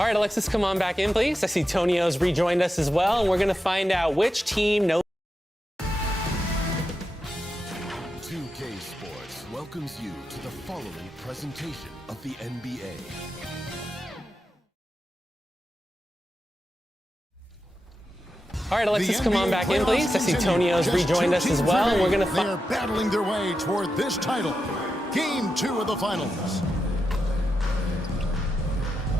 All right, Alexis, come on back in, please. I see Tonio's rejoined us as well, and we're going to find out which team knows. 2K Sports welcomes you to the following presentation of the NBA. All right, Alexis, come on back in, please. I see Tonio's rejoined us as well, and we're going to They are battling their way toward this title. Game 2 of the finals.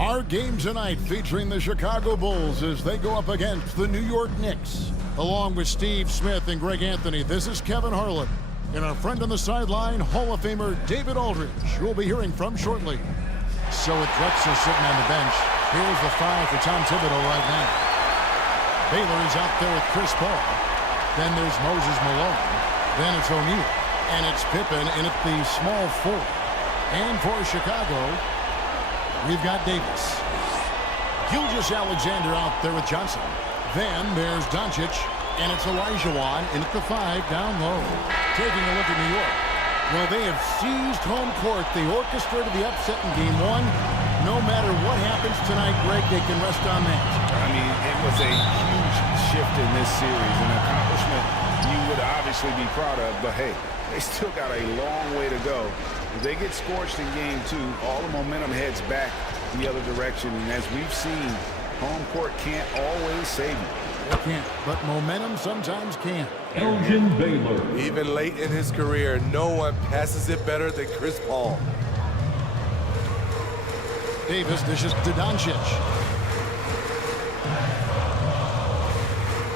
Our game tonight featuring the Chicago Bulls as they go up against the New York Knicks. Along with Steve Smith and Greg Anthony, this is Kevin Harlan. And our friend on the sideline, Hall of Famer David Aldridge, who we'll be hearing from shortly. So with Drexler sitting on the bench, here's the foul for Tom Thibodeau right now. Baylor is out there with Chris Paul. Then there's Moses Malone. Then it's O'Neal. And it's Pippen in at the small forward. And for Chicago, we've got Davis. Gilgeous-Alexander out there with Johnson. Then there's Doncic. And it's Olajuwon in at the 5 down low. Taking a look at New York. Well, they have seized home court. They orchestrated the upset in Game 1. No matter what happens tonight, Greg, they can rest on that. I mean, it was a huge shift in this series, an accomplishment you would obviously be proud of, but hey, they still got a long way to go. If they get scorched in Game 2, all the momentum heads back the other direction, and as we've seen, home court can't always save you. They can't, but momentum sometimes can. Elgin Baylor. Even late in his career, no one passes it better than Chris Paul. Davis dishes to Doncic.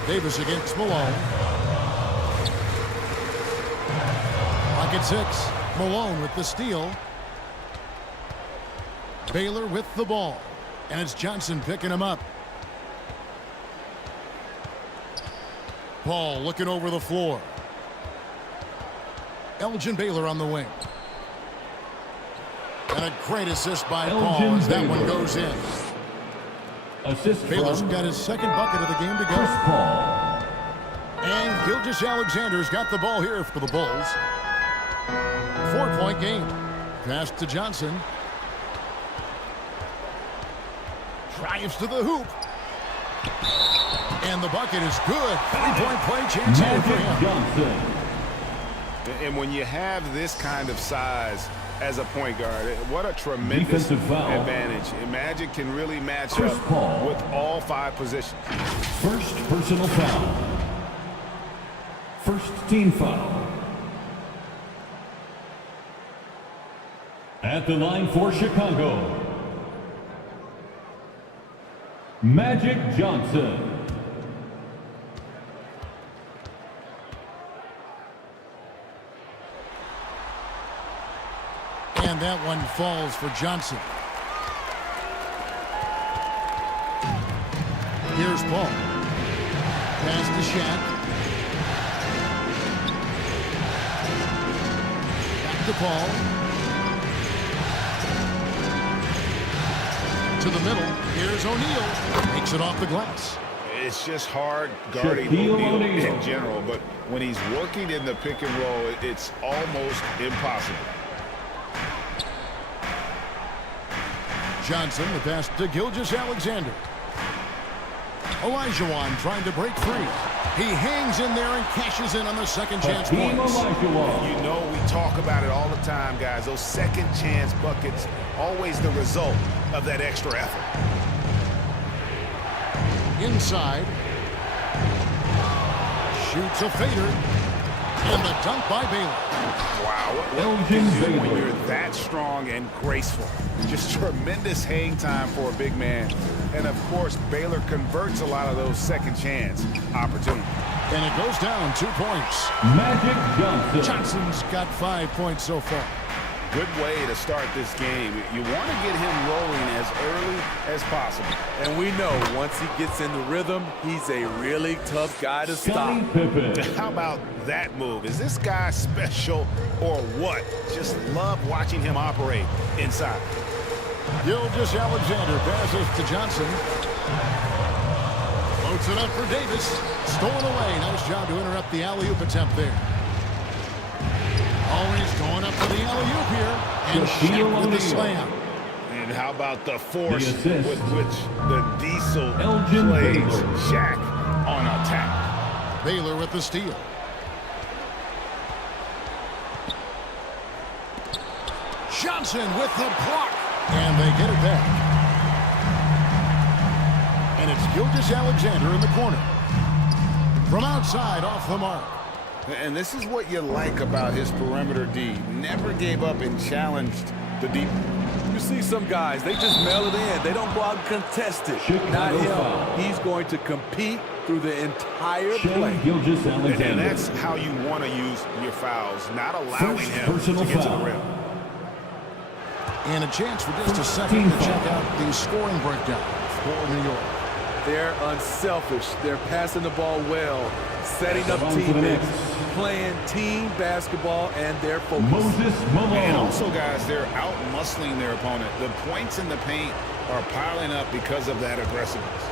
Davis against Malone. Pocket 6. Malone with the steal. Baylor with the ball. And it's Johnson picking him up. Paul looking over the floor. Elgin Baylor on the wing. And a great assist by Paul as that one goes in. Assist Baylor's from got his second bucket of the game to go. Chris Paul. And Gilgeous-Alexander's got the ball here for the Bulls. 4-point game. Pass to Johnson. Drives to the hoop. And the bucket is good. 3-point play chance here for him. Johnson. And when you have this kind of size as a point guard, what a tremendous advantage. Magic can really match Chris up Paul. with all 5 positions. First personal foul. First team foul. At the line for Chicago, Magic Johnson. And that one falls for Johnson. Here's Paul. Pass to Shaq. Back to Paul. To the middle. Here's O'Neal. Takes it off the glass. It's just hard guarding O'Neal in general, but when he's working in the pick and roll, it's almost impossible. Johnson, the pass to Gilgeous-Alexander. Olajuwon trying to break free. He hangs in there and cashes in on the second chance points. You know we talk about it all the time, guys. Those second chance buckets, always the result of that extra effort. Inside. Shoots a fader. And the dunk by Baylor. Wow, what you can do when you're that strong and graceful. Just tremendous hang time for a big man. And of course, Baylor converts a lot of those second chance opportunities. And it goes down 2 points. Magic Johnson. Johnson's got 5 points so far. Good way to start this game. You want to get him rolling as early as possible. And we know once he gets in the rhythm, he's a really tough guy to stop. How about that move? Is this guy special or what? Just love watching him operate inside. Gilgeous-Alexander passes to Johnson. Floats it up for Davis. Stolen away. Nice job to interrupt the alley-oop attempt there. Always going up for the alley-oop here. And Shaq with the slam. And And how about the force The assist. with which the Diesel Elgin plays Baylor. Shaq on attack? Baylor with the steal. Johnson with the block. And they get it back. And it's Gilgeous-Alexander in the corner. From outside, off the mark. And this is what you like about his perimeter D. Never gave up and challenged the deep. You see some guys, they just mail it in. They don't go out and contest it. Chicago Not him. foul. He's going to compete through the entire play. And Gilgeous-Alexander. that's how you want to use your fouls, not allowing First him to personal get to foul. the rim. And a chance for just a second to check out the scoring breakdown for New York. They're unselfish. They're passing the ball well, setting up On to the teammates, Knicks. playing team basketball, and they're focused. Moses Malone. And also, guys, they're out-muscling their opponent. The points in the paint are piling up because of that aggressiveness.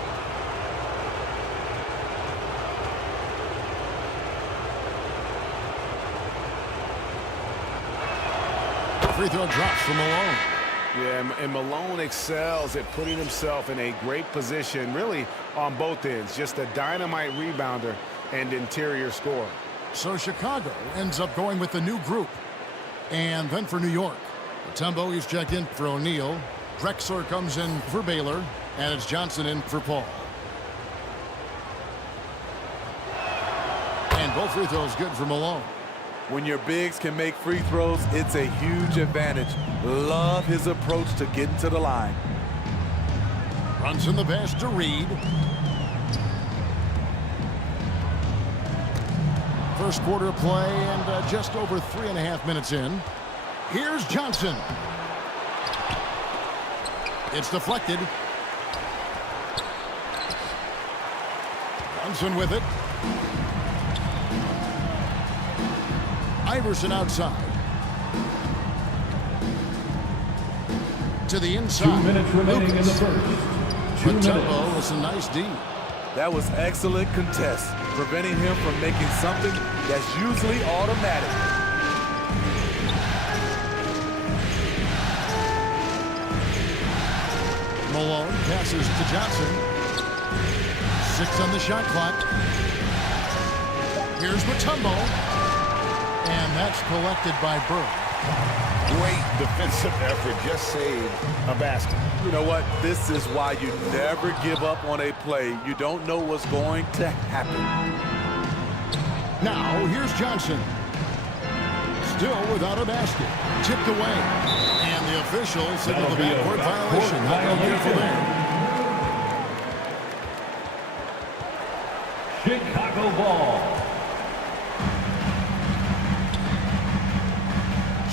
Free throw drops from Malone. Yeah, and Malone excels at putting himself in a great position, really on both ends. Just a dynamite rebounder and interior scorer. So Chicago ends up going with the new group. And then for New York, Mutombo, he's checked in for O'Neal. Drexler comes in for Baylor. And it's Johnson in for Paul. And both free throws good for Malone. When your bigs can make free throws, it's a huge advantage. Love his approach to getting to the line. Brunson the pass to Reed. First quarter of play and just over 3.5 minutes in. Here's Johnson. It's deflected. Brunson with it. Iverson outside. To the inside. 2 minutes remaining in the Lucas. first. 2 minutes. Mutombo with a nice D. That was excellent contest, preventing him from making something that's usually automatic. Malone passes to Johnson. 6 on the shot clock. Here's Mutombo. And that's collected by Bird. Great defensive effort, just saved a basket. You know what? This is why you never give up on a play. You don't know what's going to happen. Now, here's Johnson. Still without a basket. Tipped away. And the official signaled the backcourt violation. Not gonna get for there. Chicago ball.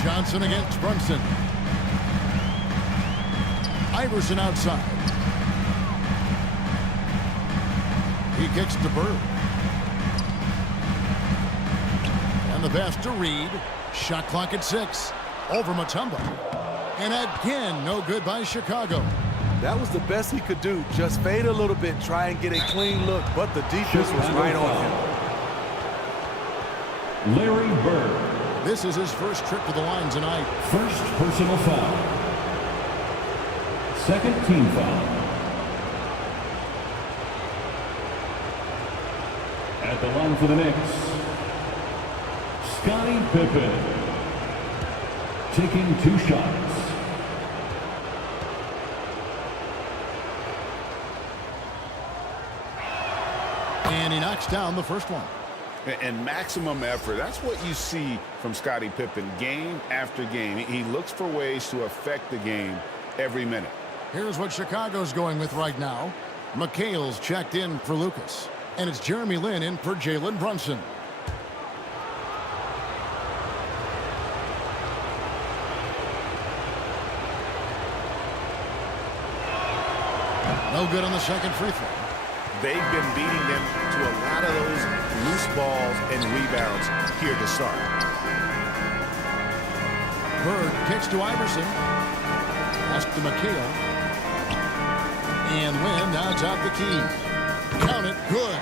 Johnson against Brunson. Iverson outside. He kicks to Bird. And the pass to Reed. Shot clock at 6. Over Mutombo. And again, no good by Chicago. That was the best he could do. Just fade a little bit, try and get a clean look, but the defense was right on him. Larry Bird. This is his first trip to the line tonight. First personal foul. Second team foul. At the line for the Knicks, Scottie Pippen. Taking 2 shots. And he knocks down the first one. And maximum effort. That's what you see from Scottie Pippen game after game. He looks for ways to affect the game every minute. Here's what Chicago's going with right now. McHale's checked in for Lucas. And it's Jeremy Lin in for Jalen Brunson. No good on the second free throw. They've been beating them to a lot of those loose balls and rebounds here to start. Bird kicks to Iverson. Pass to McHale. And Lin now top the key. Count it. Good.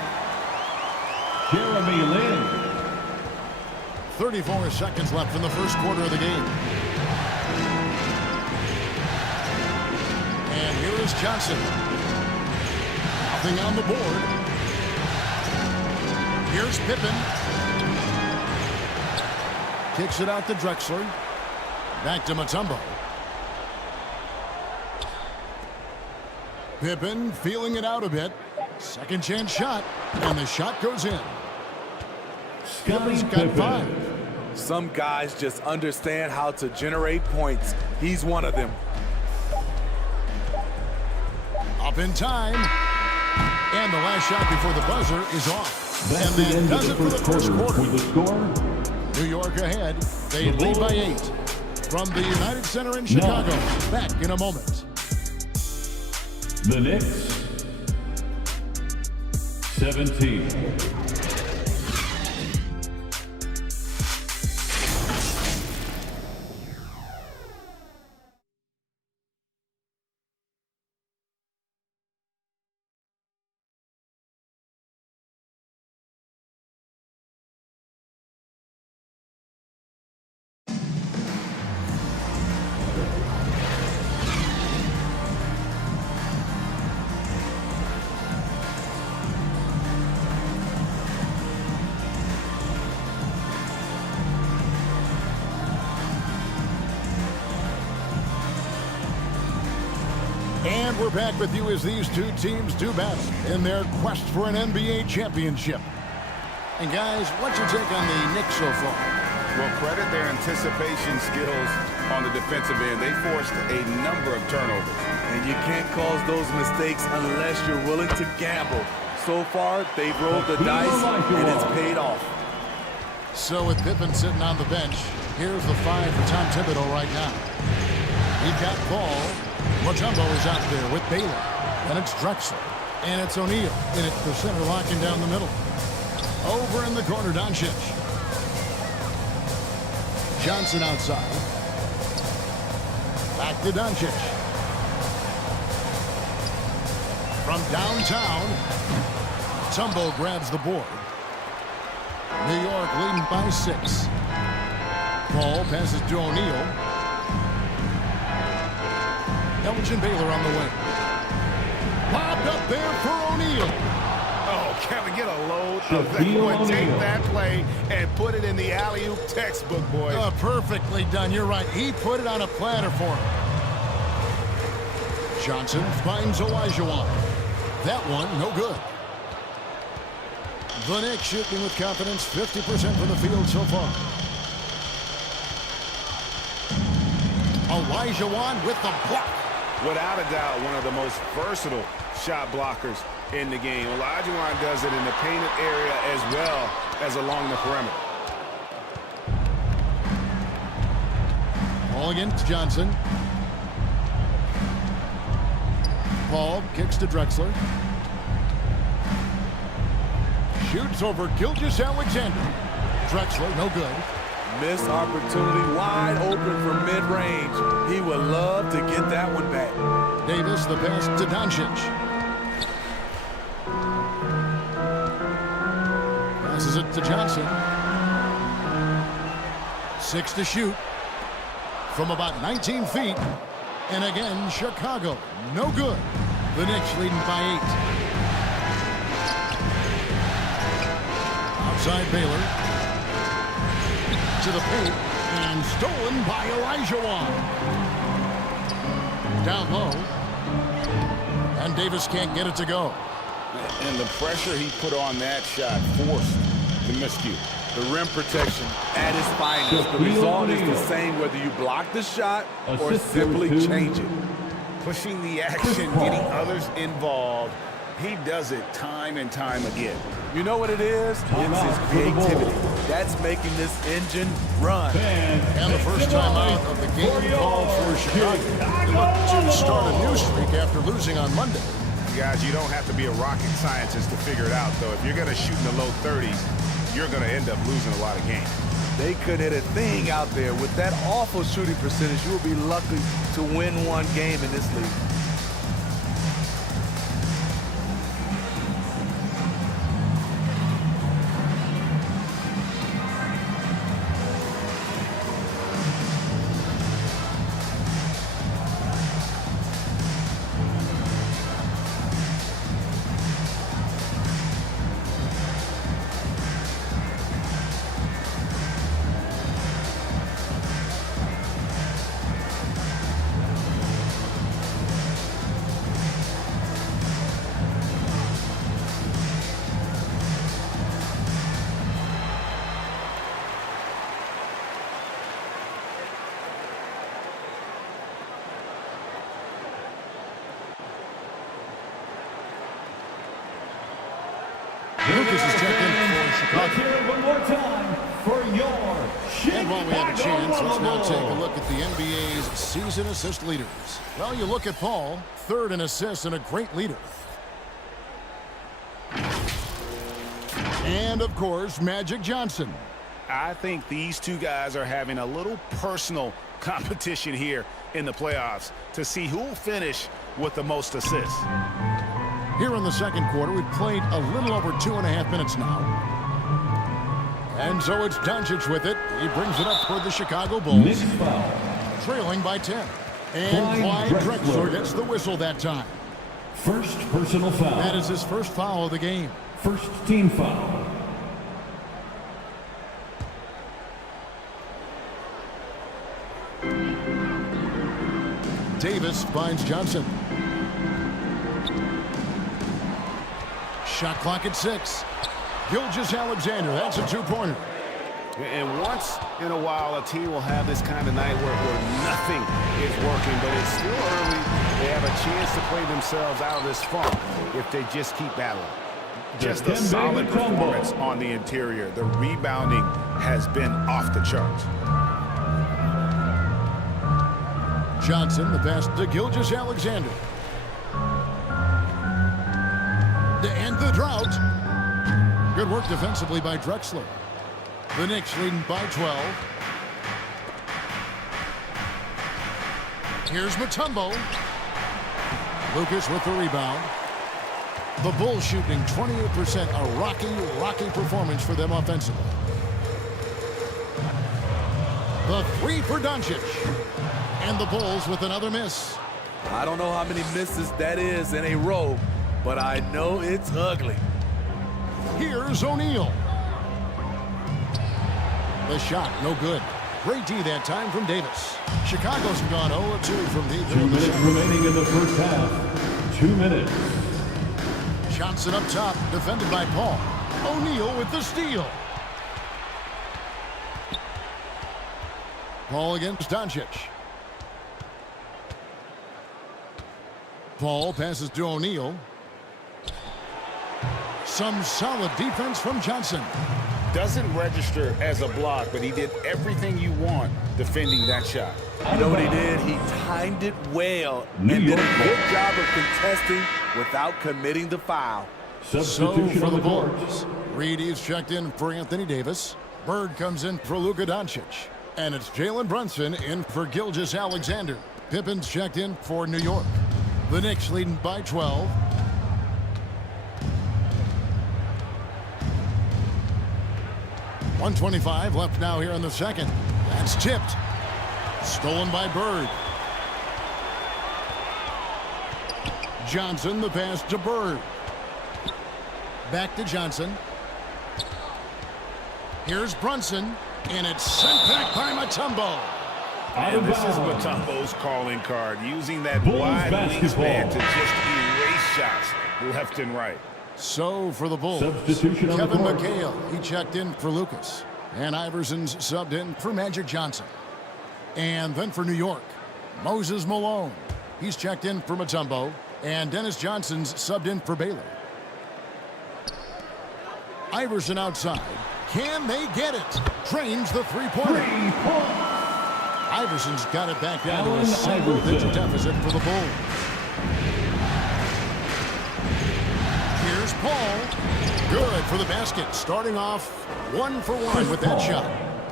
Jeremy Lin. 34 seconds left in the first quarter of the game. And here is Johnson. Nothing on the board. Here's Pippen. Kicks it out to Drexler. Back to Mutombo. Pippen feeling it out a bit. Second chance shot. And the shot goes in. Pippen's got 5. Some guys just understand how to generate points. He's one of them. Up in time. And the last shot before the buzzer is off. That's And the that end does of it the for the first first quarter. quarter. With the score, New York ahead. They lead by 8. From the United Center in Chicago. Back in a moment. the Knicks, 17. And we're back with you as these two teams do battle in their quest for an NBA championship. And guys, what's your take on the Knicks so far? Well, credit their anticipation skills on the defensive end. They forced a number of turnovers. And you can't cause those mistakes unless you're willing to gamble. So far, they've rolled the dice, and it's paid off. So with Pippen sitting on the bench, here's the 5 for Tom Thibodeau right now. He's got ball. Mutombo is out there with Baylor. And it's Drexler. And it's O'Neal in at the center, locking down the middle. Over in the corner, Doncic. Johnson outside. Back to Doncic. From downtown, Mutombo grabs the board. New York leading by 6. Ball passes to O'Neal. Elgin Baylor on the wing. Lobbed up there for O'Neal. Oh, can we get a load of that one? Take that play and put it in the alley-oop textbook, boys. Perfectly done. You're right. He put it on a platter for him. Johnson finds Olajuwon. That one, no good. The Knicks shooting with confidence, 50% from the field so far. Olajuwon with the block. Without a doubt, one of the most versatile shot blockers in the game. Olajuwon does it in the painted area as well as along the perimeter. Ball against Johnson. Paul kicks to Drexler. Shoots over Gilgeous-Alexander. Drexler, no good. Missed opportunity, wide open from mid-range. He would love to get that one back. Davis, the pass to Doncic. Passes it to Johnson. 6 to shoot from about 19 feet. And again, Chicago, no good. The Knicks leading by 8. Outside Baylor. To the paint, and stolen by Olajuwon. Down low, and Davis can't get it to go. And the pressure he put on that shot forced the miscue. The rim protection at its finest. The result is the same whether you block the shot or simply change it. Pushing the action, getting others involved. He does it time and time again. You know what it is? It's his creativity. That's making this engine run. And the first time out of the game called for Chicago. They look to start a new streak after losing on Monday. Guys, you don't have to be a rocket scientist to figure it out, though. If you're going to shoot in the low 30s, you're going to end up losing a lot of games. They could hit a thing out there. With that awful shooting percentage, you will be lucky to win one game in this league. Lucas is checked in for Let's Chicago. hear it one more time for your And while we have a Chicago chance, let's now take a Bulls. look at the NBA's season assist leaders. Well, you look at Paul, third in assists and a great leader. And, of course, Magic Johnson. I think these two guys are having a little personal competition here in the playoffs to see who will finish with the most assists. Here in the second quarter, we've played a little over 2.5 minutes now. And so it's Doncic with it. He brings it up toward the Chicago Bulls, Knicks foul. trailing by 10. And Clyde Drexler gets the whistle that time. First personal foul. That is his first foul of the game. First team foul. Davis finds Johnson. Shot clock at 6. Gilgeous-Alexander, that's a two-pointer. And once in a while, a team will have this kind of night where nothing is working, but it's still early. They have a chance to play themselves out of this funk if they just keep battling. Just a solid performance on the interior. The rebounding has been off the charts. Johnson, the pass to Gilgeous-Alexander. To end the drought. Good work defensively by Drexler. The Knicks leading by 12. Here's Mutombo. Lucas with the rebound. The Bulls shooting 28%. A rocky performance for them offensively. The three for Doncic. And the Bulls with another miss. I don't know how many misses that is in a row, but I know it's ugly. Here's O'Neal. The shot, no good. Great D that time from Davis. Chicago's gone 0-2 from deep. 2 minutes remaining in the first half. 2 minutes. Johnson up top, defended by Paul. O'Neal with the steal. Paul against Doncic. Paul passes to O'Neal. Some solid defense from Johnson. Doesn't register as a block, but he did everything you want defending that shot. You know what he did? He timed it well and did a good job of contesting without committing the foul. So Substitution for on the the court. Bulls, Reed is checked in for Anthony Davis. Bird comes in for Luka Doncic. And it's Jalen Brunson in for Gilgeous-Alexander. Pippen's checked in for New York. The Knicks leading by 12. .125 left now here in the second. That's tipped. Stolen by Bird. Johnson, the pass to Bird. Back to Johnson. Here's Brunson, and it's sent back by Mutombo. And this is Mutombo's calling card, using that Bulls wide basketball. wingspan to just erase shots left and right. So for the Bulls, Substitution on the Kevin court. McHale, he checked in for Lucas. And Iverson's subbed in for Magic Johnson. And then for New York, Moses Malone. He's checked in for Mutombo. And Dennis Johnson's subbed in for Baylor. Iverson outside. Can they get it? Drains the three-pointer. Iverson's got it back down to a Allen single-digit Iverson. deficit for the Bulls. Here's Paul. Good for the basket. Starting off 1 for 1 with that shot.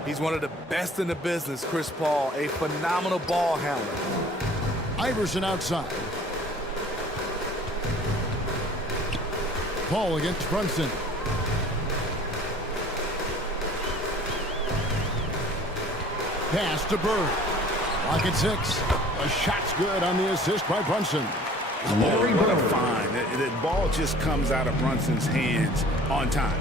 He's one of the best in the business, Chris Paul, a phenomenal ball handler. Iverson outside. Paul against Brunson. Pass to Bird. Lock at 6. A shot's good on the assist by Brunson. Larry what a find. The ball just comes out of Brunson's hands on time.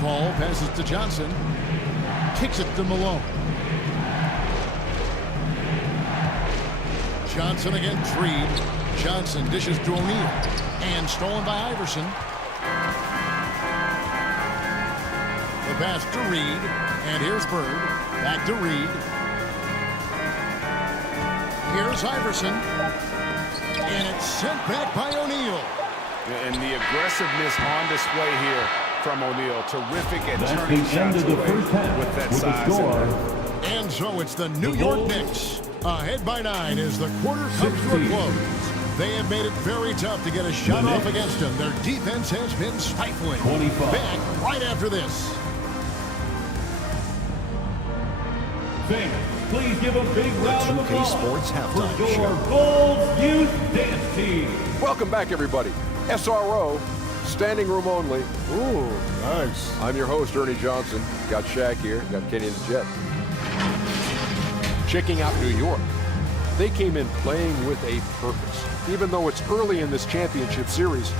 Paul passes to Johnson. Kicks it to Malone. Johnson against Reed. Johnson dishes to O'Neal. And stolen by Iverson. The pass to Reed. And here's Bird. Back to Reed. Here's Iverson. And it's sent back by O'Neal. And the aggressiveness on display here from O'Neal. Terrific at That's turning the end shots of the away first half with that with the size. score. And so it's the New York Knicks ahead by 9 as the quarter comes to a close. They have made it very tough to get a shot off against them. Their defense has been stifling. 25. Back right after this. Fans, please give a big round of 2K applause Sports halftime for your show. Bulls Youth Dance Team. Welcome back, everybody. SRO, standing room only. Ooh, nice. I'm your host, Ernie Johnson. Got Shaq here, got Kenny and the Jet. Checking out New York. They came in playing with a purpose. Even though it's early in this championship series,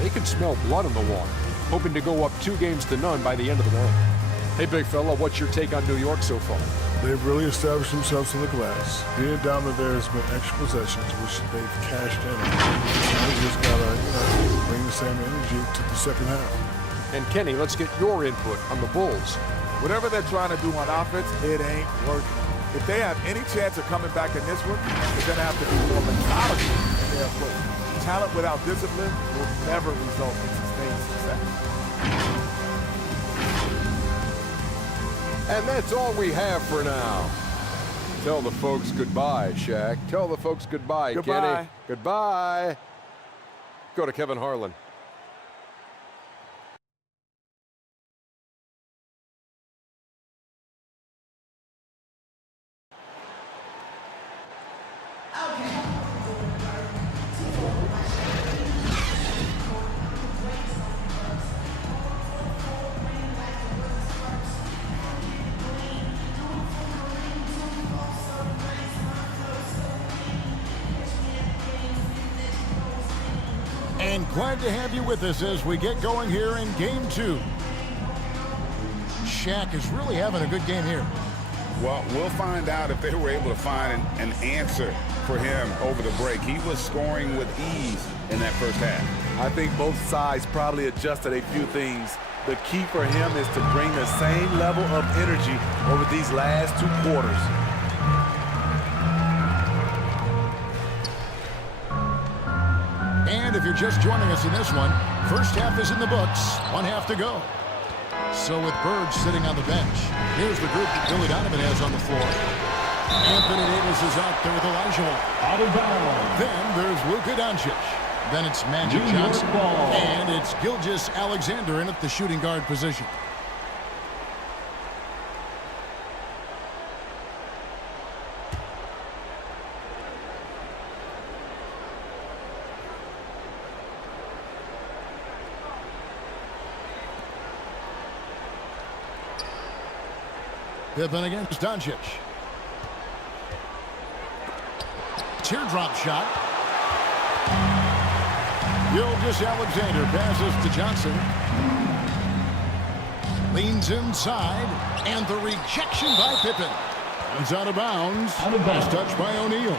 they can smell blood in the water, hoping to go up 2-0 by the end of the round. Hey, big fella, what's your take on New York so far? They've really established themselves in the glass. Being dominant there has been extra possessions, which they've cashed in. They just gotta, bring the same energy to the second half. And Kenny, let's get your input on the Bulls. Whatever they're trying to do on offense, it ain't working. If they have any chance of coming back in this one, they're going to have to be more methodical in their approach. Talent without discipline will never result in sustained success. And that's all we have for now. Tell the folks goodbye, Shaq. Tell the folks goodbye, Goodbye. Kenny. Goodbye. Go to Kevin Harlan. And glad to have you with us as we get going here in Game 2. Shaq is really having a good game here. Well, we'll find out if they were able to find an answer for him over the break. He was scoring with ease in that first half. I think both sides probably adjusted a few things. The key for him is to bring the same level of energy over these last 2 quarters. And if you're just joining us in this one, first half is in the books, 1 half to go. So with Bird sitting on the bench, here's the group that Billy Donovan has on the floor. Anthony Davis is out there with Elijah. Out of bounds. Then there's Luka Doncic. Then it's Magic New York Johnson. ball. And it's Gilgeous Alexander in at the shooting guard position. Pippen against Doncic. Teardrop shot. Gilgeous Alexander passes to Johnson. Leans inside. And the rejection by Pippen. It's out of bounds. Out of bounds. Last touch by O'Neal.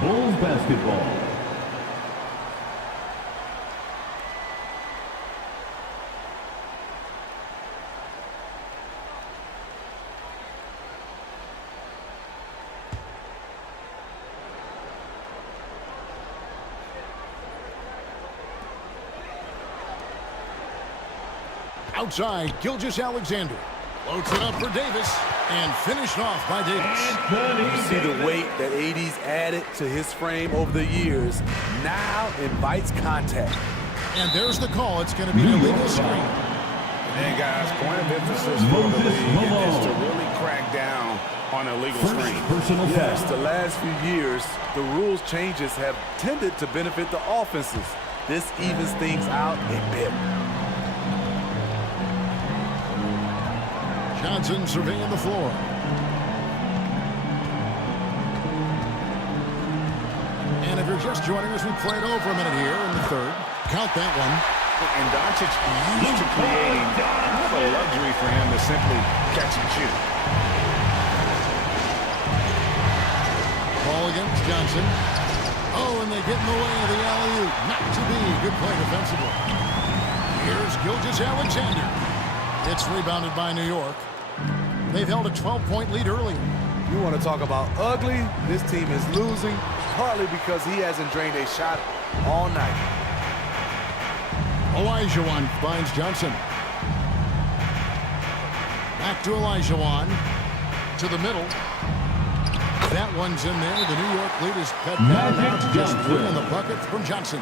Bulls basketball. Outside, Gilgeous Alexander. Floats it up for Davis. And finished off by Davis. You see the weight that AD's added to his frame over the years. Now invites contact. And there's the call. It's going to be an illegal screen. And guys, point of emphasis for the league is to really crack down on illegal screen. Personal Yes, foul. the last few years, the rules changes have tended to benefit the offenses. This evens things out a bit. Johnson surveying the floor. And if you're just joining us, we played over a minute here in the third. Count that one. And Doncic used to creating kind of a luxury for him to simply catch and shoot. Ball against Johnson. Oh, and they get in the way of the alley-oop. Not to be. Good play defensively. Here's Gilgeous Alexander. It's rebounded by New York. They've held a 12-point lead earlier. You want to talk about ugly? This team is losing, partly because he hasn't drained a shot all night. Olajuwon finds Johnson. Back to Olajuwon. To the middle. That one's in there. The New York lead is cut down now to just 3 in the bucket from Johnson.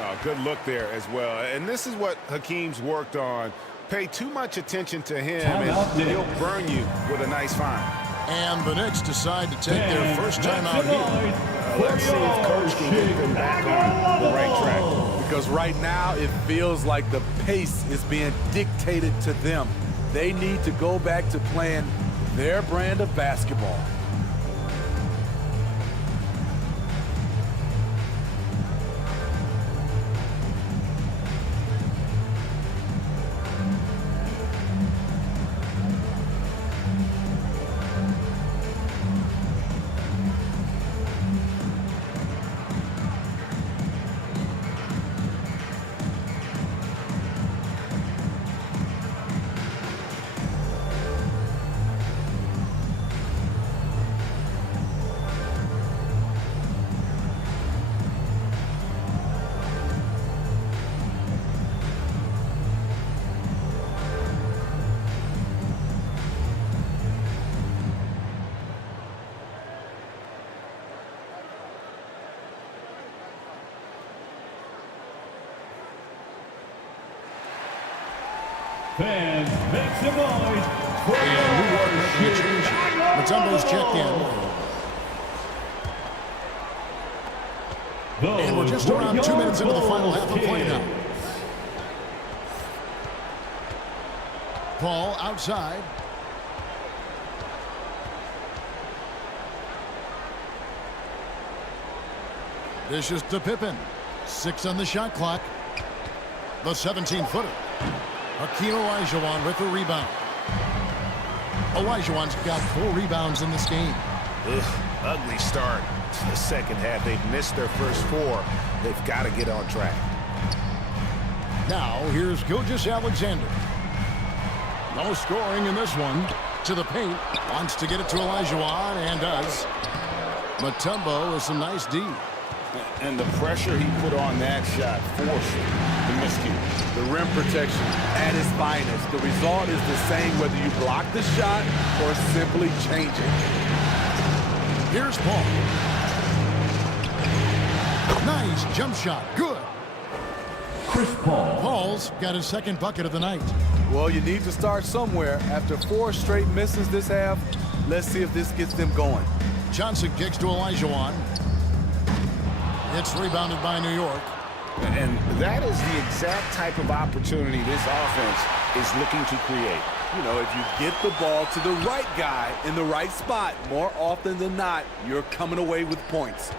Oh, good look there as well. And this is what Hakeem's worked on. Pay too much attention to him, and he'll burn you with a nice find. And the Knicks decide to take their first time out here. Let's see if Coach can get them back on the right track. Because right now it feels like the pace is being dictated to them. They need to go back to playing their brand of basketball. Fans, make some noise for And New York making a change. Mutombo's checked in. And we're just around 2 minutes into the final half of play now. Paul outside. Dishes to Pippen. 6 on the shot clock. The 17-footer. Hakeem Olajuwon with the rebound. Olajuwon's got 4 rebounds in this game. Ugly start to the second half. They've missed their first 4. They've got to get on track. Now, here's Gilgeous-Alexander. No scoring in this one. To the paint. Wants to get it to Olajuwon, and does. Mutombo with some nice D. And the pressure he put on that shot forced the miscue. The rim protection at its finest. The result is the same whether you block the shot or simply change it. Here's Paul. Nice jump shot. Good. Chris Paul. Paul's got his second bucket of the night. Well, you need to start somewhere. After 4 straight misses this half, let's see if this gets them going. Johnson kicks to Olajuwon. It's rebounded by New York. And that is the exact type of opportunity this offense is looking to create. You know, if you get the ball to the right guy in the right spot, more often than not, you're coming away with points.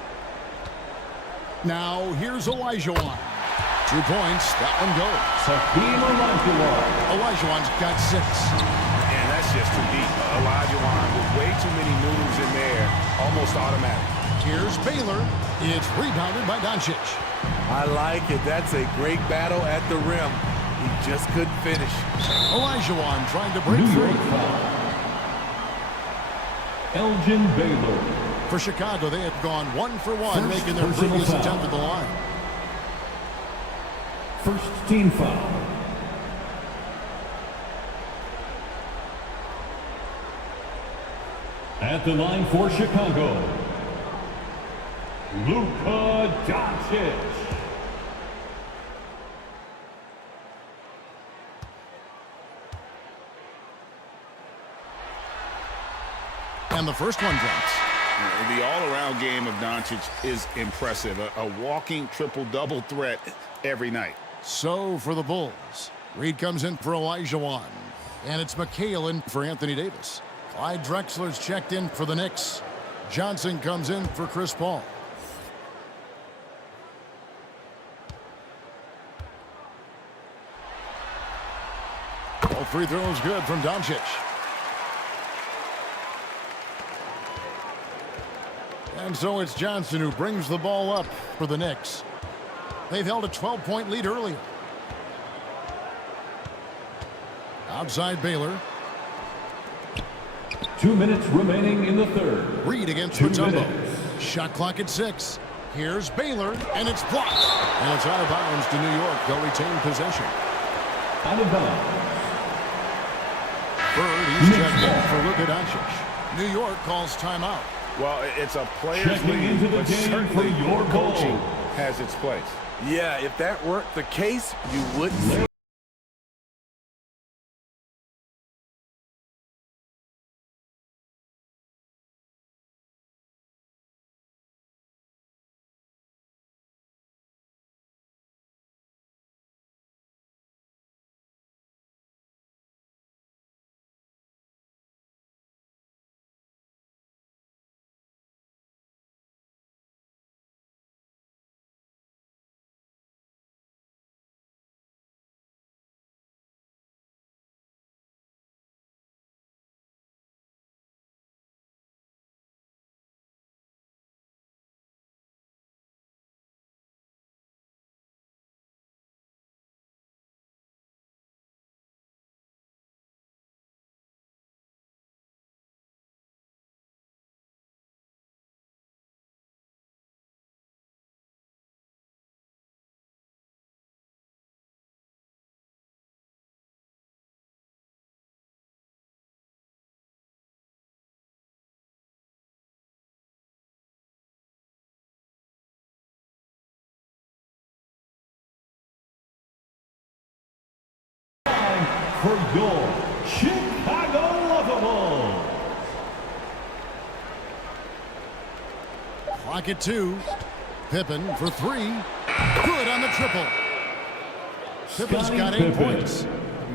Now, here's Olajuwon. 2 points. That one goes. Hakeem Olajuwon. Olajuwon's got 6. And that's just too deep. Olajuwon with way too many moves in there, almost automatic. Here's Baylor. It's rebounded by Doncic. I like it. That's a great battle at the rim. He just couldn't finish. Olajuwon trying to break New free. York foul. Elgin Baylor. For Chicago, they had gone 1 for 1, First making their personal previous foul. attempt at the line. First team foul. At the line for Chicago, Luka Doncic. And the first one drops. The all-around game of Doncic is impressive. A walking triple-double threat every night. So for the Bulls, Reed comes in for Olajuwon. And it's McHale in for Anthony Davis. Clyde Drexler's checked in for the Knicks. Johnson comes in for Chris Paul. All free throws good from Doncic. And so it's Johnson who brings the ball up for the Knicks. They've held a 12-point lead earlier. Outside Baylor. 2 minutes remaining in the third. Reed against 2 Mutombo. minutes. Shot clock at 6. Here's Baylor, and it's blocked. And it's out of bounds to New York. They'll retain possession. Out of bounds. Bird, he's checked in for Luka Doncic. New York calls timeout. Well, it's a player's Checking league, into the but game certainly for your coaching goal. has its place. Yeah, if that weren't the case, you wouldn't see. For your Chicago Lovables. Clock at 2. Pippen for 3. Good on the triple. Pippen's got 8 points.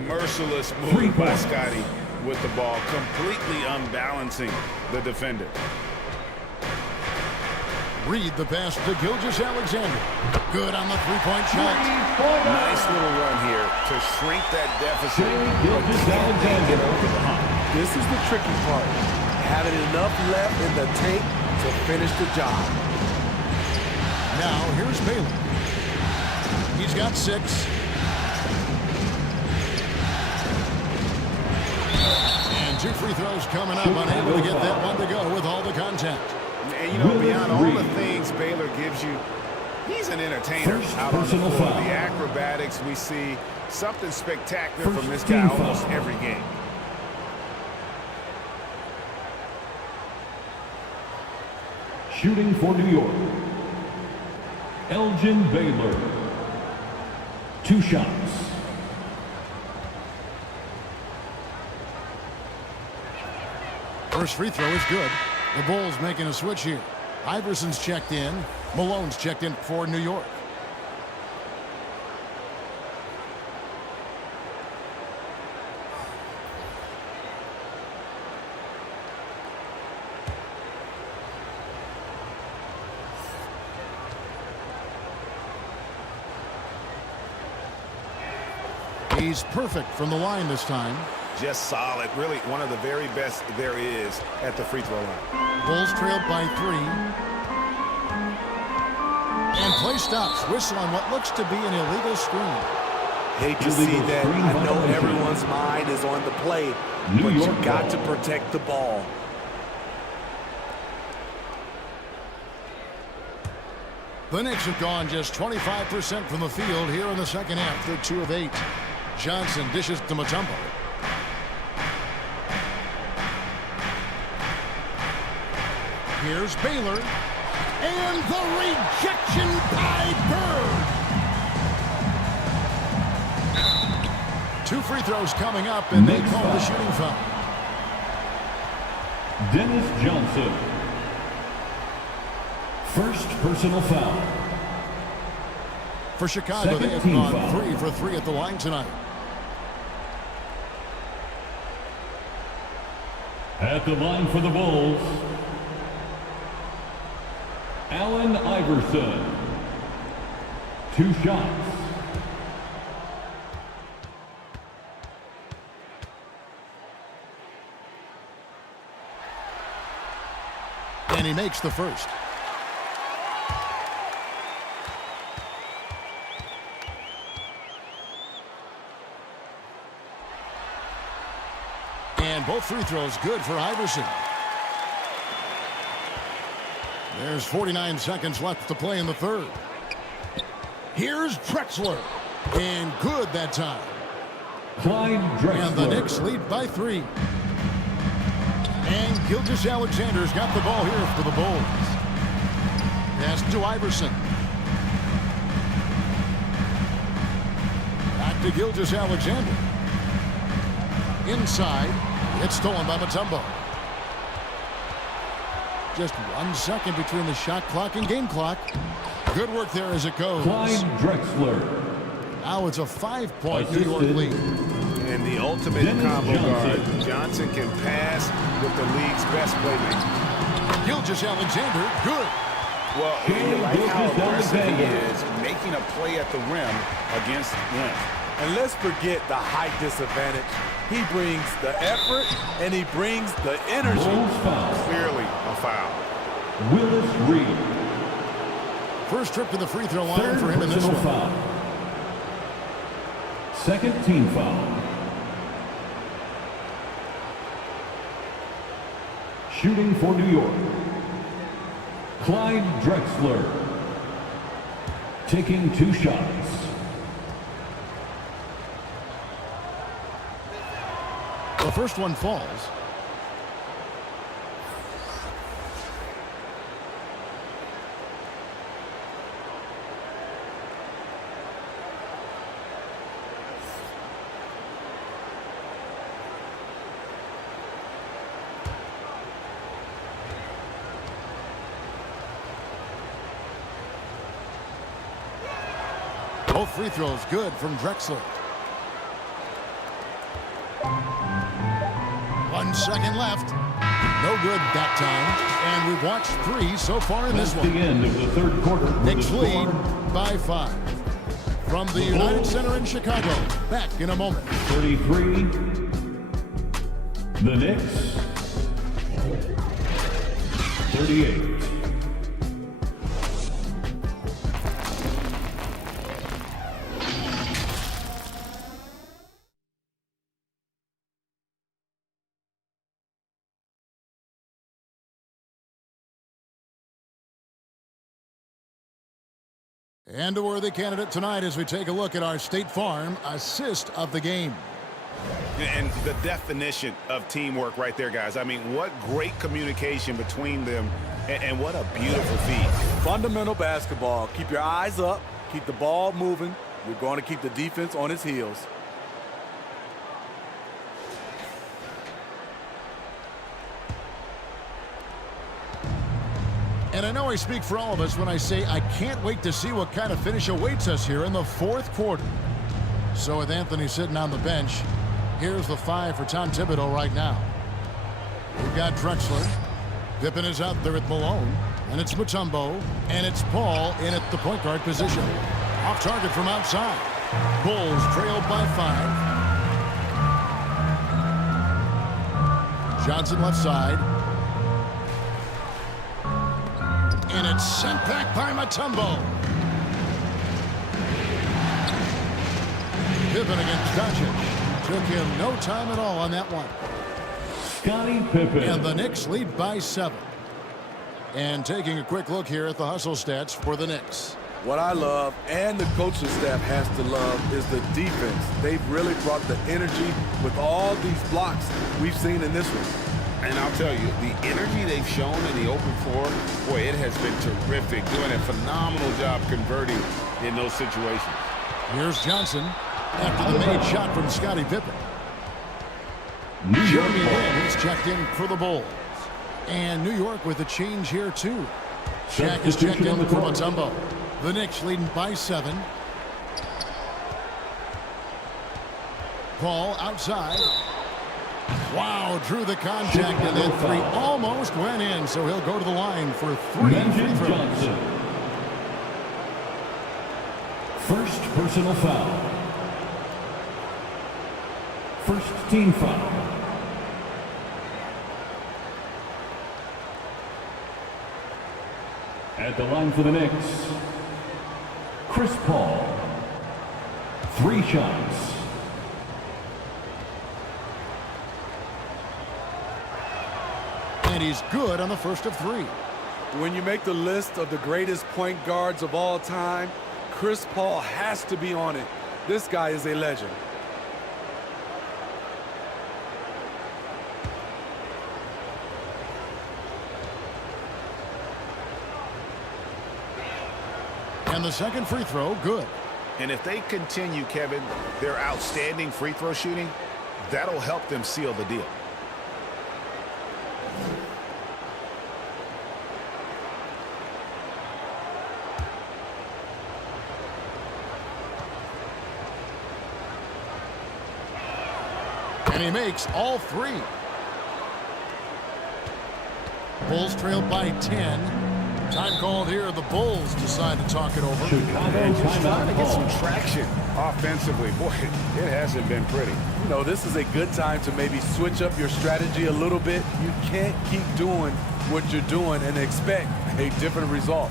Merciless move by Scotty with the ball, completely unbalancing the defender. Reed the pass to Gilgeous-Alexander. Good on the three-point shot. Nice little run here to shrink that deficit. Gilgeous-Alexander. This is the tricky part. Having enough left in the tank to finish the job. Now here's Baylor. He's got 6. And 2 free throws coming up. Unable to get that one to go with all the contact. And, you know, beyond all the things Baylor gives you, he's an entertainer out on the floor. The acrobatics we see, something spectacular from this guy almost every game. Shooting for New York. Elgin Baylor. 2 shots. First free throw is good. The Bulls making a switch here. Iverson's checked in. Malone's checked in for New York. He's perfect from the line this time. Just solid. Really one of the very best there is at the free throw line. Bulls trailed by 3. And play stops. Whistle on what looks to be an illegal screen. Hate to see that. I know everyone's mind is on the play, but you got to protect the ball. The Knicks have gone just 25% from the field here in the second half. They're 2 of 8. Johnson dishes to Mutombo. Here's Baylor. And the rejection by Bird. 2 free throws coming up, and they call the shooting foul. Dennis Johnson. First personal foul. For Chicago, they have gone 3 for 3 at the line tonight. At the line for the Bulls, Allen Iverson. 2 shots. And he makes the first. And both free throws good for Iverson. There's 49 seconds left to play in the third. Here's Drexler. And good that time. Clyde Drexler. And the Knicks lead by 3. And Gilgeous-Alexander's got the ball here for the Bulls. Pass to Iverson. Back to Gilgeous-Alexander. Inside. It's stolen by Mutombo. Just 1 second between the shot clock and game clock. Good work there as it goes. Clyde Drexler. Now it's a 5-point New York lead. And the ultimate combo guard. Johnson can pass with the league's best playmaker. Gilgeous-Alexander, good. Well, you like how aggressive he is, making a play at the rim against him. And let's forget the height disadvantage. He brings the effort, and he brings the energy. Bulls foul. Clearly a foul. Willis Reed. First trip to the free throw line Third for him in this personal one. foul. Second team foul. Shooting for New York. Clyde Drexler. Taking 2 shots. The first one falls. Both free throws good from Drexler. 1 second left. No good that time. And we've watched 3 so far in this That's one. the end of the third quarter. Knicks lead by 5. From the United Center in Chicago. Back in a moment. 33. The Knicks. 38. And a worthy candidate tonight as we take a look at our State Farm assist of the game. And the definition of teamwork right there, guys. I mean, what great communication between them, and what a beautiful feed. Fundamental basketball. Keep your eyes up. Keep the ball moving. You're going to keep the defense on its heels. And I know I speak for all of us when I say I can't wait to see what kind of finish awaits us here in the fourth quarter. So with Anthony sitting on the bench, here's the 5 for Tom Thibodeau right now. We've got Drexler. Pippen is out there at Malone. And it's Mutombo. And it's Paul in at the point guard position. Off target from outside. Bulls trailed by 5. Johnson left side. And it's sent back by Mutombo. Pippen against Doncic. Took him no time at all on that one. Scottie Pippen. And the Knicks lead by 7. And taking a quick look here at the hustle stats for the Knicks. What I love, and the coaching staff has to love, is the defense. They've really brought the energy with all these blocks we've seen in this one. And I'll tell you, the energy they've shown in the open floor, boy, it has been terrific. Doing a phenomenal job converting in those situations. Here's Johnson after the made shot from Scottie Pippen. New York Jeremy Lin is checked in for the Bulls. And New York with a change here, too. Shaq is checked in for Mutombo. The Knicks leading by 7. Paul outside. Wow, drew the contact, and then 3 almost went in, so he'll go to the line for 3 free throws. Johnson. First personal foul. First team foul. At the line for the Knicks, Chris Paul. 3 shots. And he's good on the first of 3. When you make the list of the greatest point guards of all time, Chris Paul has to be on it. This guy is a legend. And the second free throw, good. And if they continue, Kevin, their outstanding free throw shooting, that'll help them seal the deal. And he makes all three. Bulls trail by 10. Time called here. The Bulls decide to talk it over. And just trying to get some traction offensively. Boy, it hasn't been pretty. You know, this is a good time to maybe switch up your strategy a little bit. You can't keep doing what you're doing and expect a different result.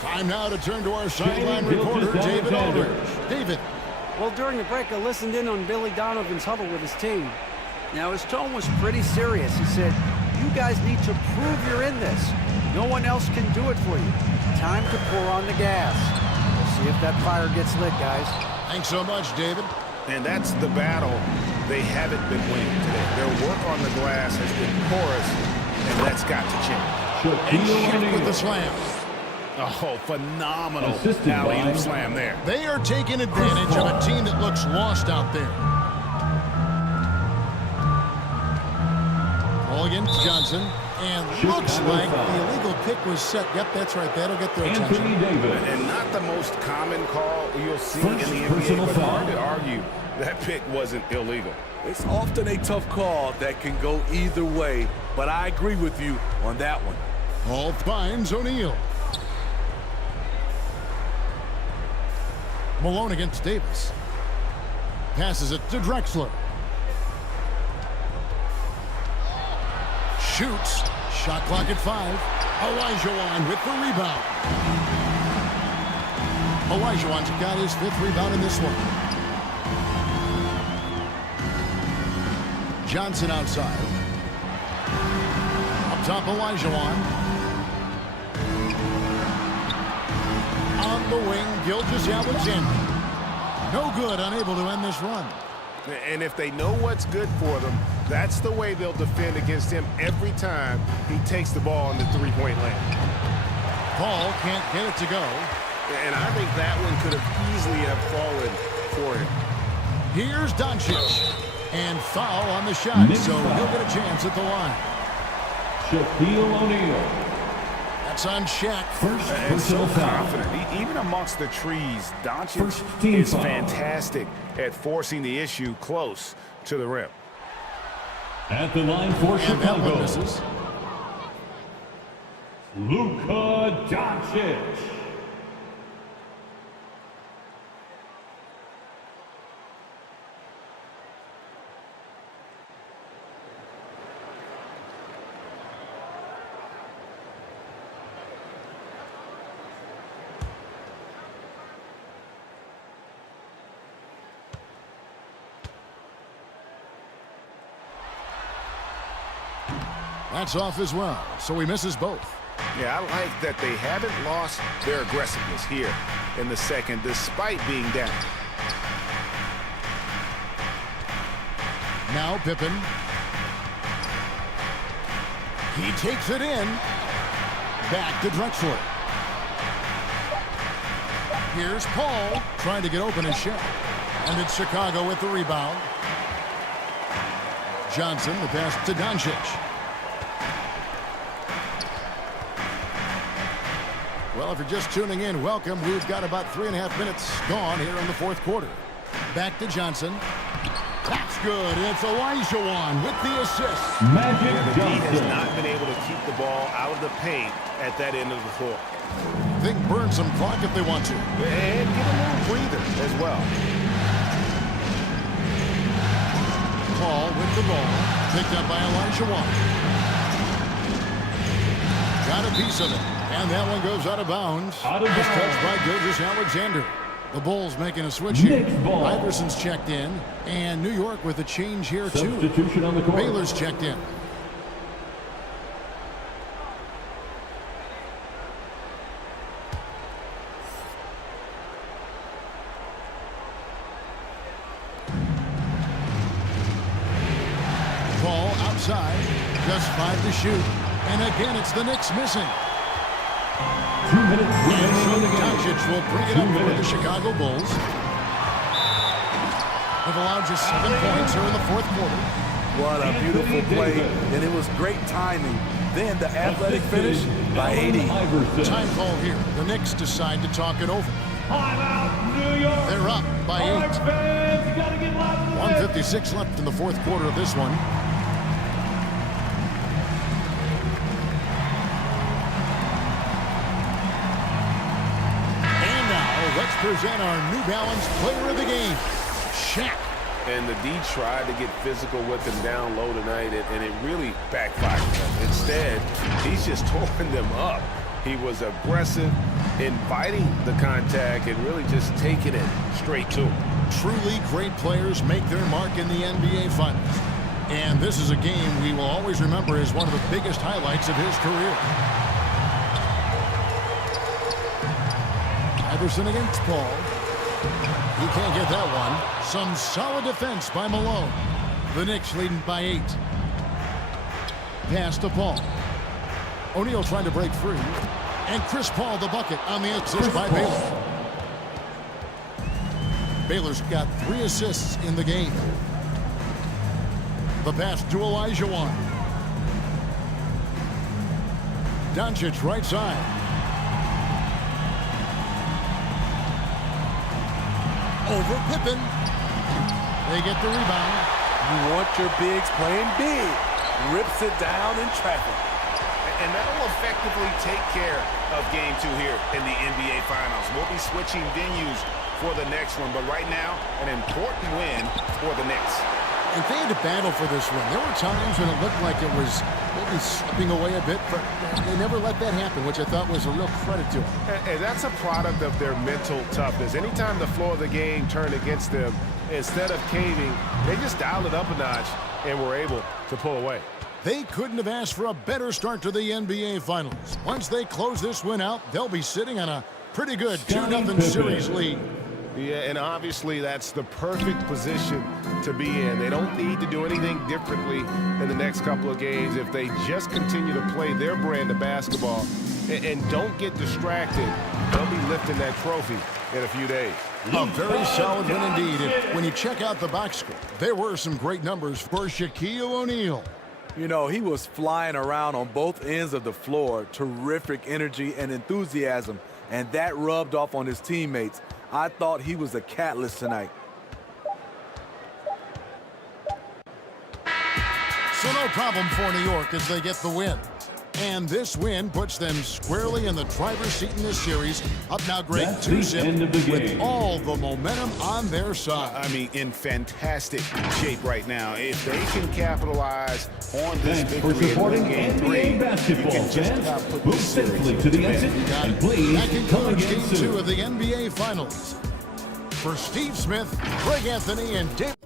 Time now to turn to our sideline reporter, David Aldridge. David. Well, during the break, I listened in on Billy Donovan's huddle with his team. Now, his tone was pretty serious. He said, you guys need to prove you're in this. No one else can do it for you. Time to pour on the gas. We'll see if that fire gets lit, guys. Thanks so much, David. And that's the battle they haven't been winning today. Their work on the glass has been porous, and that's got to change. And Schick with the slam. Oh, phenomenal alley-oop slam there. They are taking advantage of a team that looks lost out there. Ball against Johnson. And looks like the illegal pick was set. Yep, that's right. That'll get their attention. And not the most common call you'll see in the NBA, but hard to argue that pick wasn't illegal. It's often a tough call that can go either way, but I agree with you on that one. Paul finds O'Neal. Malone against Davis. Passes it to Drexler. Shoots. Shot clock at 5. Olajuwon with the rebound. Olajuwon's got his 5th rebound in this one. Johnson outside. Up top, Olajuwon. On the wing, Gilgeous-Alexander. No good, unable to end this run. And if they know what's good for them, that's the way they'll defend against him every time he takes the ball in the three-point land. Paul can't get it to go. And I think that one could have easily have fallen for him. Here's Doncic. And foul on the shot, so he'll get a chance at the line. Shaquille O'Neal. That's on Shaq. And so confident. Even amongst the trees, Doncic is fantastic at forcing the issue close to the rim. At the line for Chicago, misses. Luka Doncic. That's off as well, so he misses both. Yeah, I like that they haven't lost their aggressiveness here in the second, despite being down. Now Pippen. He takes it in. Back to Drexler. Here's Paul trying to get open his shot. And it's Chicago with the rebound. Johnson, the pass to Doncic. Well, if you're just tuning in, welcome. We've got about 3.5 minutes gone here in the fourth quarter. Back to Johnson. That's good. It's Elijah with the assist. The D has not been able to keep the ball out of the paint at that end of the floor. They can burn some clock if they want to. And get a little breather as well. Paul with the ball. Picked up by Elijah. Got a piece of it. And that one goes out of bounds. Just touched by Gilgeous-Alexander. The Bulls making a switch here. Iverson's checked in. And New York with a change here, too. Substitution on the court. Baylor's checked in. Ball outside. Just 5 to shoot. And again, it's the Knicks missing. 2 minutes remaining in the game. Doncic will bring it up for the Chicago Bulls. They've allowed just 7 points here in the fourth quarter. What a beautiful play, and it was great timing. Then the athletic finish by 80. Time call here. The Knicks decide to talk it over. Timeout, New York. They're up by 8. 1:56 left in the fourth quarter of this one. Let's present our New Balance player of the game, Shaq. And the D tried to get physical with him down low tonight, and it really backfired. Instead, he's just torn them up. He was aggressive, inviting the contact, and really just taking it straight to him. Truly great players make their mark in the NBA Finals. And this is a game we will always remember as one of the biggest highlights of his career. Iverson against Paul. He can't get that one. Some solid defense by Malone. The Knicks leading by 8. Pass to Paul. O'Neal trying to break free. And Chris Paul the bucket on the assist by Baylor. Baylor's got 3 assists in the game. The pass to Elijah. Doncic right side. Over Pippen. They get the rebound. You want your bigs playing big. Rips it down in traffic. And that will effectively take care of Game 2 here in the NBA Finals. We'll be switching venues for the next one, but right now, an important win for the Knicks. And they had to battle for this win. There were times when it looked like it was maybe slipping away a bit, but they never let that happen, which I thought was a real credit to them. And that's a product of their mental toughness. Anytime the floor of the game turned against them, instead of caving, they just dialed it up a notch and were able to pull away. They couldn't have asked for a better start to the NBA Finals. Once they close this win out, they'll be sitting on a pretty good 2-0 series lead. Yeah, and obviously that's the perfect position to be in. They don't need to do anything differently in the next couple of games if they just continue to play their brand of basketball and don't get distracted. They'll be lifting that trophy in a few days. A very solid win indeed. And when you check out the box score, there were some great numbers for Shaquille O'Neal. You know, he was flying around on both ends of the floor. Terrific energy and enthusiasm, and that rubbed off on his teammates. I thought he was a catalyst tonight. So no problem for New York as they get the win. And this win puts them squarely in the driver's seat in this series. Up now, Greg, 2-0 with all the momentum on their side. I mean, in fantastic shape right now. If they can capitalize on this victory in Game 3, you can just about put this series to the exit and please that concludes Game 2 of the NBA Finals. For Steve Smith, Greg Anthony, and Dave.